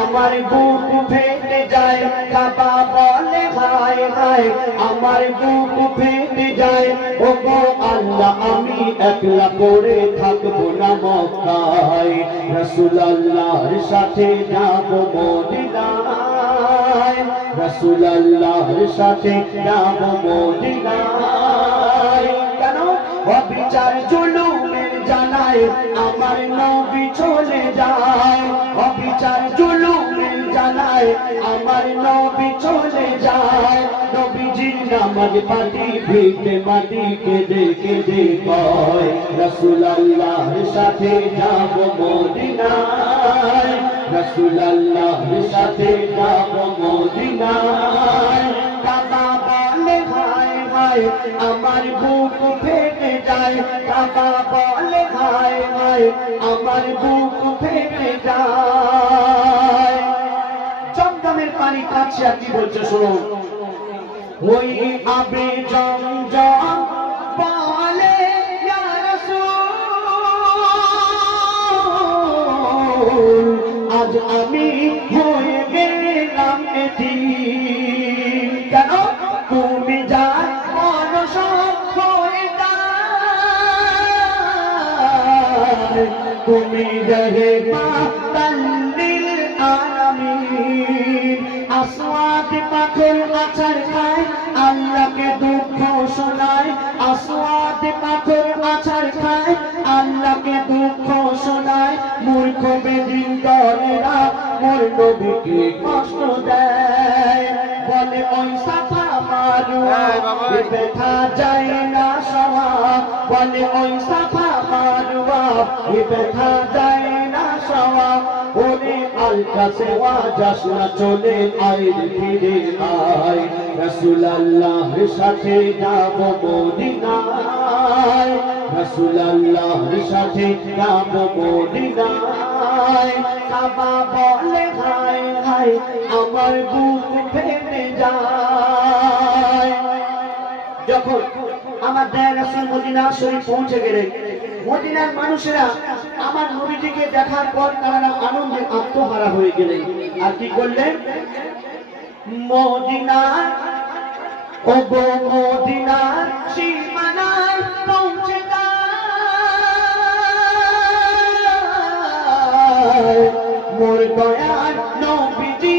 আমার বুক ফেটে যায়, কাবা বলে হায় হায়, আমার বুক ফেটে যায়। ও গো আল্লাহ আমি একলা পড়ে থাকবো না মক্কায়, রাসূলুল্লাহর সাথে যাব মদিনায়, রাসূলুল্লাহর সাথে যাব মদিনায়। কেন অবিচার জুলুমের জানায় আমার নবী চলে যায়, অবিচার জুলুমের জানায় আমার নবী চলে যায়। নবীজির নামাজ পাটি ভিটে মাটি কেঁদে কেঁদে কয়, রাসূলুল্লাহর সাথে যাব মদিনায়, রাসূলুল্লাহর সাথে যাব মদিনায়। কাবা বলে হায় হায়, আমার বুক ফেটে যায়, কাবা বলে হায় হায়, আমার বুক ফেটে যায়। জমজমের পানি কাছে আর কি বলছে শুনুন, ওই আবে জমজম বলে ইয়া রাসূল, আজ আমি হয়ে গেলাম এতিম। কেন তুমি যা তুমি রহে মাতাল্লিল আলামিন। আসওয়াদ পাথর আছার খায়, আল্লাহকে দুঃখ শোনায়, আসওয়াদ পাথর আছার খায়, আল্লাহকে দুঃখ শোনায়। মূর্খ বেদিন দলেরা মোর নবীকে কষ্ট দেয়, বলে ওই সাফা মারওয়া ব্যথা যায় না সওয়া, বলে ওই সাফা মারওয়া ব্যথা যায় না সওয়া। ওরে আলকাসে ওয়াজাস না চলে আয় ফিরে আয়, রাসূলুল্লাহর সাথে যাব মদিনায়, রাসূলুল্লাহর সাথে যাব মদিনায়। কাবা বলে হায় হায়, আমার বুক ফেটে যায়। যখন আমার দয়ার রাসূল মদিনা শরীফ পৌঁছে গেলেন, মদিনার মানুষেরা আমার নবীজিকে দেখার পর তারা আনন্দে আত্মহারা হয়ে গেলেন। আর কি করলেন? মদিনার ও গো মদিনার সীমানায় পৌঁছে যায়, মোর দয়ার নবীজি